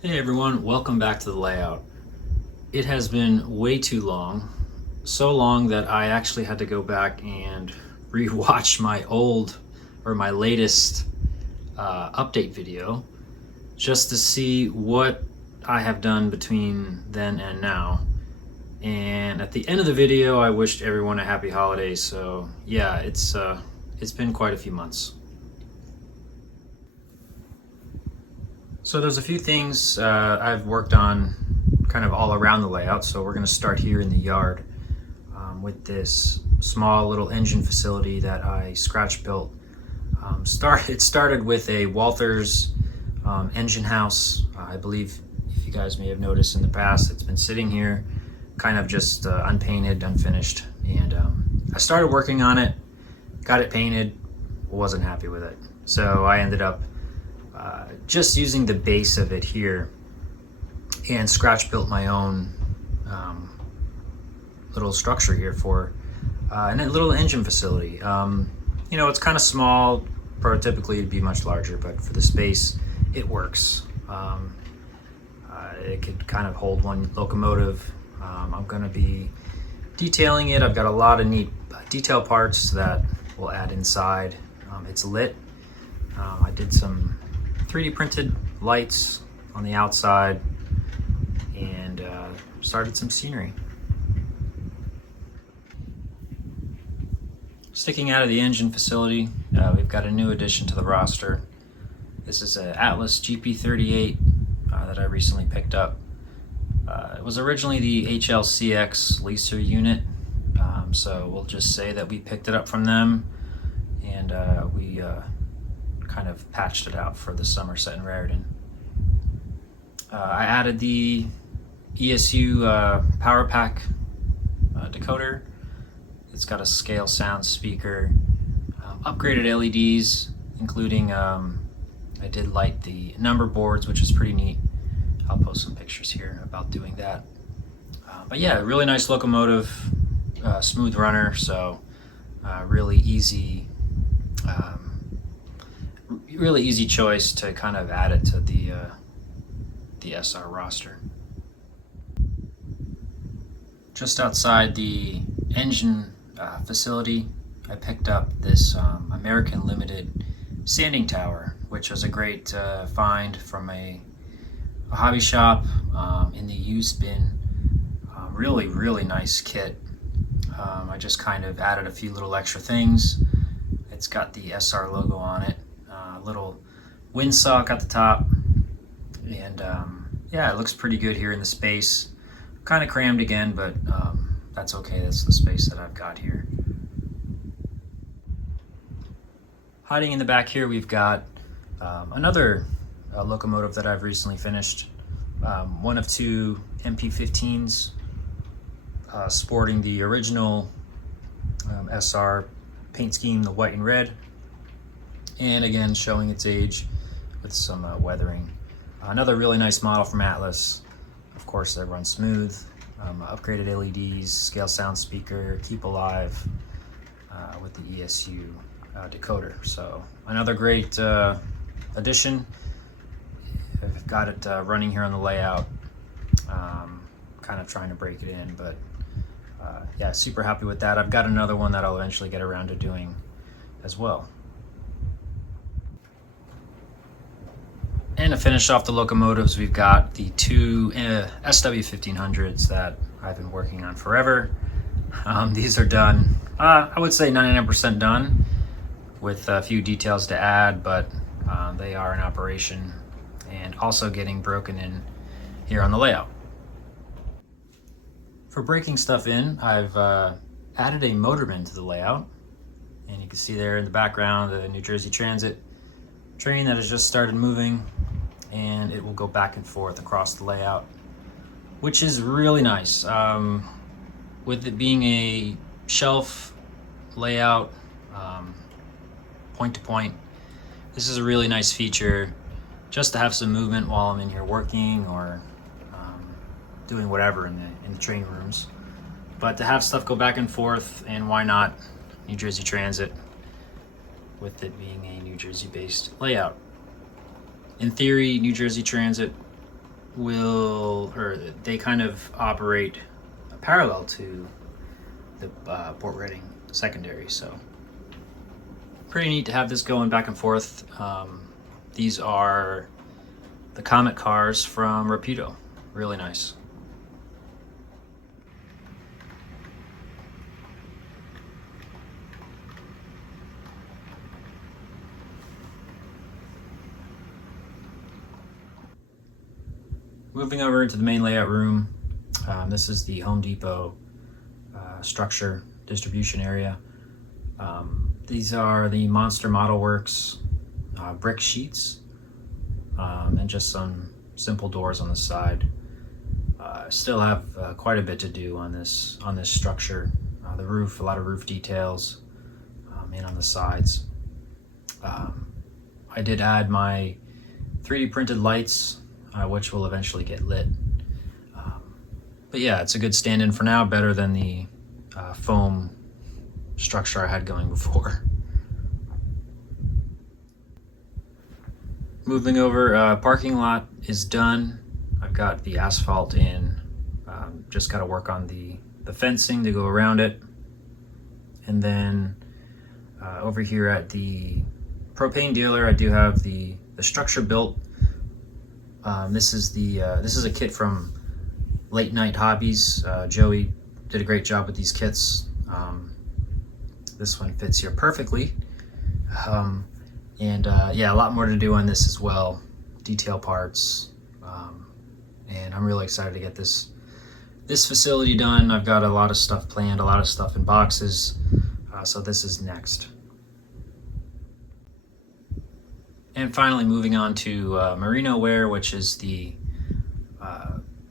Hey everyone, welcome back to the layout. It has been way too long, so long that I actually had to go back and rewatch my latest update video just to see what I have done between then and now. And at the end of the video, I wished everyone a happy holiday. So yeah, it's been quite a few months. So there's a few things I've worked on kind of all around the layout. So we're going to start here in the yard with this small little engine facility that I scratch built. It started with a Walthers engine house. I believe if you guys may have noticed in the past, it's been sitting here kind of just unpainted, unfinished. And I started working on it, got it painted, wasn't happy with it. So I ended up just using the base of it here and scratch built my own little structure here for a little engine facility. You know, it's kind of small. Prototypically it'd be much larger, but for the space it works. It could kind of hold one locomotive. I'm going to be detailing it. I've got a lot of neat detail parts that we'll add inside. It's lit. I did some 3D printed lights on the outside and started some scenery. Sticking out of the engine facility, we've got a new addition to the roster. This is an Atlas GP38 that I recently picked up. It was originally the HLCX leaser unit, so we'll just say that we picked it up from them and we kind of patched it out for the Somerset and Raritan. I added the ESU power pack decoder. It's got a scale sound speaker, upgraded LEDs, including I did light the number boards, which is pretty neat. I'll post some pictures here about doing that. But yeah, really nice locomotive, smooth runner, so really easy choice to kind of add it to the SR roster. Just outside the engine facility, I picked up this American Limited sanding tower, which was a great find from a hobby shop in the used bin. Really nice kit. I just kind of added a few little extra things. It's got the SR logo on it, a little windsock at the top, and yeah, it looks pretty good here in the space. Kind of crammed again, but that's okay. That's the space that I've got here. Hiding in the back here, we've got another locomotive that I've recently finished. One of two MP15s sporting the original SR paint scheme, the white and red, and again showing its age with some weathering. Another really nice model from Atlas. Of course, they run smooth. Upgraded LEDs, scale sound speaker, keep alive with the ESU decoder. So another great addition. I've got it running here on the layout. Kind of trying to break it in, but yeah, super happy with that. I've got another one that I'll eventually get around to doing as well. And to finish off the locomotives, we've got the two SW1500s that I've been working on forever. These are done, I would say 99% done, with a few details to add, but they are in operation and also getting broken in here on the layout. For breaking stuff in, I've added a motorman to the layout, and you can see there in the background the New Jersey Transit train that has just started moving, and it will go back and forth across the layout, which is really nice. With it being a shelf layout, point to point, this is a really nice feature just to have some movement while I'm in here working or doing whatever in the training rooms. But to have stuff go back and forth, and why not New Jersey Transit, with it being a New Jersey based layout. In theory, New Jersey Transit they kind of operate parallel to the Port Reading secondary. So pretty neat to have this going back and forth. These are the Comet cars from Rapido. Really nice. Moving over into the main layout room, this is the Home Depot structure distribution area. These are the Monster Model Works brick sheets, and just some simple doors on the side. Still have quite a bit to do on this structure. The roof, a lot of roof details, and on the sides. I did add my 3D printed lights, which will eventually get lit. But yeah, it's a good stand-in for now, better than the foam structure I had going before. Moving over, parking lot is done. I've got the asphalt in. Just got to work on the fencing to go around it. And then over here at the Propane Dealer, I do have the structure built. This is a kit from Late Night Hobbies. Joey did a great job with these kits. This one fits here perfectly. Yeah, a lot more to do on this as well. Detail parts. And I'm really excited to get this facility done. I've got a lot of stuff planned, a lot of stuff in boxes. So this is next. And finally, moving on to Marino Wear, which is the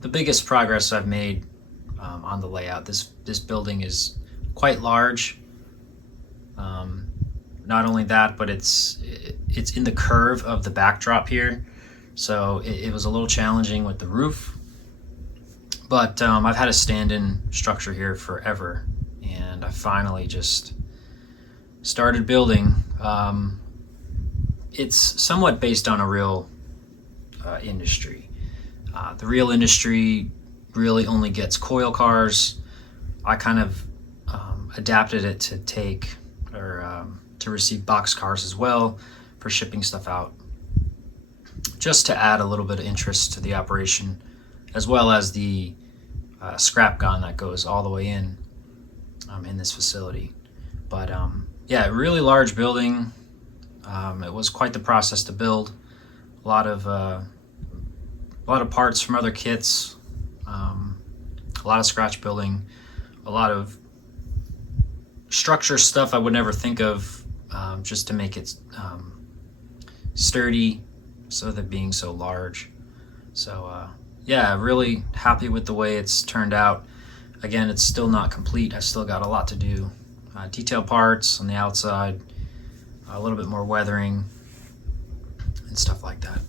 biggest progress I've made on the layout. This building is quite large. Not only that, but it's in the curve of the backdrop here, so it was a little challenging with the roof. But I've had a stand-in structure here forever, and I finally just started building. It's somewhat based on a real industry. The real industry really only gets coil cars. I kind of adapted it to to receive box cars as well for shipping stuff out, just to add a little bit of interest to the operation, as well as the scrap gun that goes all the way in this facility. But yeah, really large building. It was quite the process to build. A lot of parts from other kits, a lot of scratch building, a lot of structure stuff I would never think of, just to make it sturdy, so that being so large. So yeah, really happy with the way it's turned out. Again, it's still not complete. I still got a lot to do. Detail parts on the outside, a little bit more weathering and stuff like that.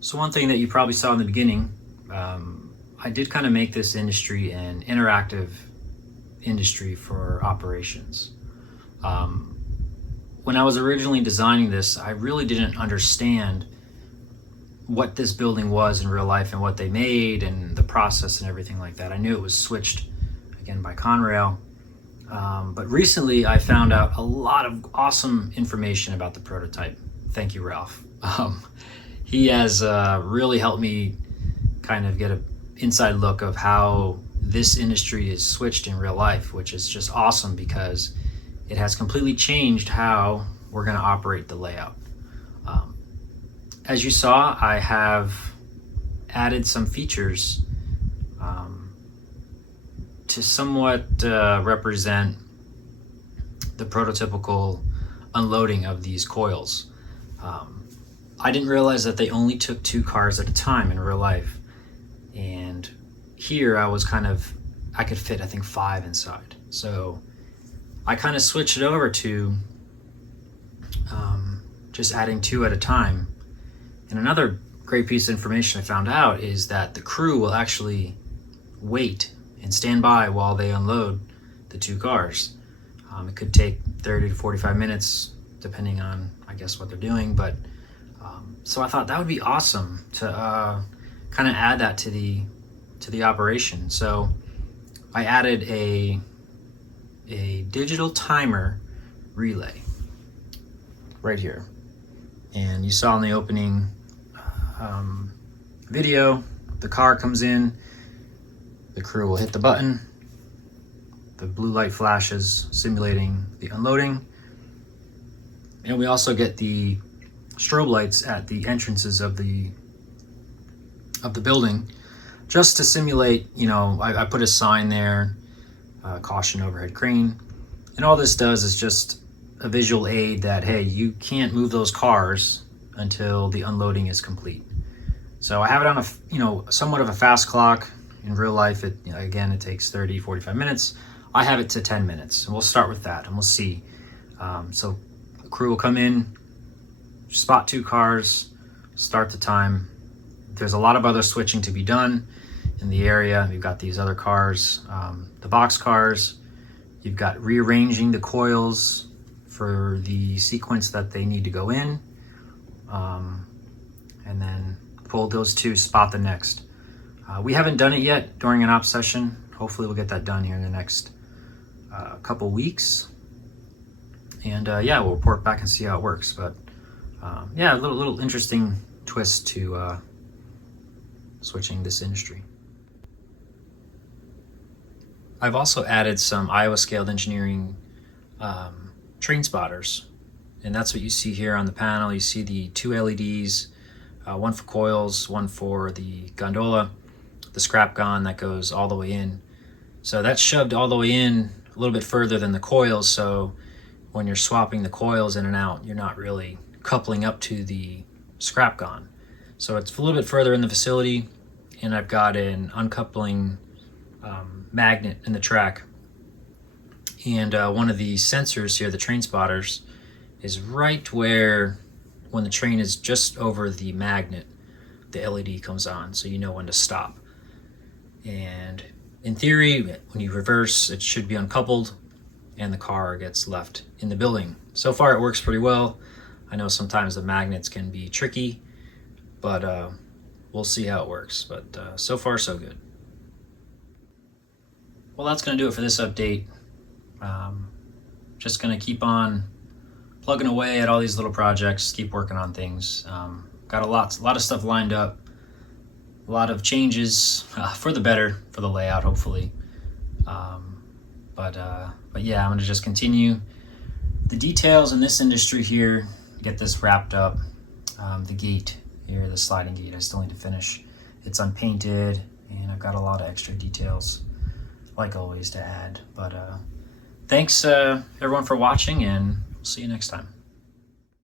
So one thing that you probably saw in the beginning, I did kind of make this industry an interactive industry for operations. When I was originally designing this, I really didn't understand what this building was in real life and what they made and the process and everything like that. I knew it was switched again by Conrail, but recently I found out a lot of awesome information about the prototype. Thank you, Ralph. He has really helped me kind of get an inside look of how this industry is switched in real life, which is just awesome because it has completely changed how we're going to operate the layout. As you saw, I have added some features to somewhat represent the prototypical unloading of these coils. I didn't realize that they only took 2 cars at a time in real life, and here I could fit, I think, 5 inside. So I kind of switched it over to just adding 2 at a time. And another great piece of information I found out is that the crew will actually wait and stand by while they unload the 2 cars. It could take 30 to 45 minutes, depending on, I guess, what they're doing, but So I thought that would be awesome to kind of add that to the operation. So I added a digital timer relay right here, and you saw in the opening video, the car comes in, the crew will hit the button, the blue light flashes simulating the unloading, and we also get the strobe lights at the entrances of the building, just to simulate, you know, I put a sign there, caution overhead crane, and all this does is just a visual aid that, hey, you can't move those cars until the unloading is complete. So I have it on a, you know, somewhat of a fast clock. In real life, it, you know, again, it takes 30-45 minutes. I have it to 10 minutes, and we'll start with that, and we'll see. So the crew will come in, spot 2 cars, start the time. There's a lot of other switching to be done in the area. We've got these other cars, the box cars. You've got rearranging the coils for the sequence that they need to go in, and then pull those 2, spot the next. We haven't done it yet during an op session. Hopefully we'll get that done here in the next couple weeks. And yeah, we'll report back and see how it works. But yeah, a little interesting twist to switching this industry. I've also added some Iowa Scaled Engineering train spotters, and that's what you see here on the panel. You see the 2 LEDs, one for coils, one for the gondola, the scrap gon that goes all the way in. So that's shoved all the way in a little bit further than the coils, so when you're swapping the coils in and out, you're not really coupling up to the scrap gon. So it's a little bit further in the facility, and I've got an uncoupling magnet in the track. And one of the sensors here, the train spotters, is right where, when the train is just over the magnet, the LED comes on, so you know when to stop. And in theory, when you reverse, it should be uncoupled and the car gets left in the building. So far it works pretty well. I know sometimes the magnets can be tricky, but we'll see how it works. But so far so good. Well, that's going to do it for this update. Just going to keep on plugging away at all these little projects, keep working on things. Got a lot of stuff lined up, a lot of changes for the better for the layout, hopefully. But yeah, I'm going to just continue the details in this industry here, get this wrapped up. The gate here, the sliding gate, I still need to finish. It's unpainted, and I've got a lot of extra details, like always, to add. But thanks everyone for watching, and we'll see you next time.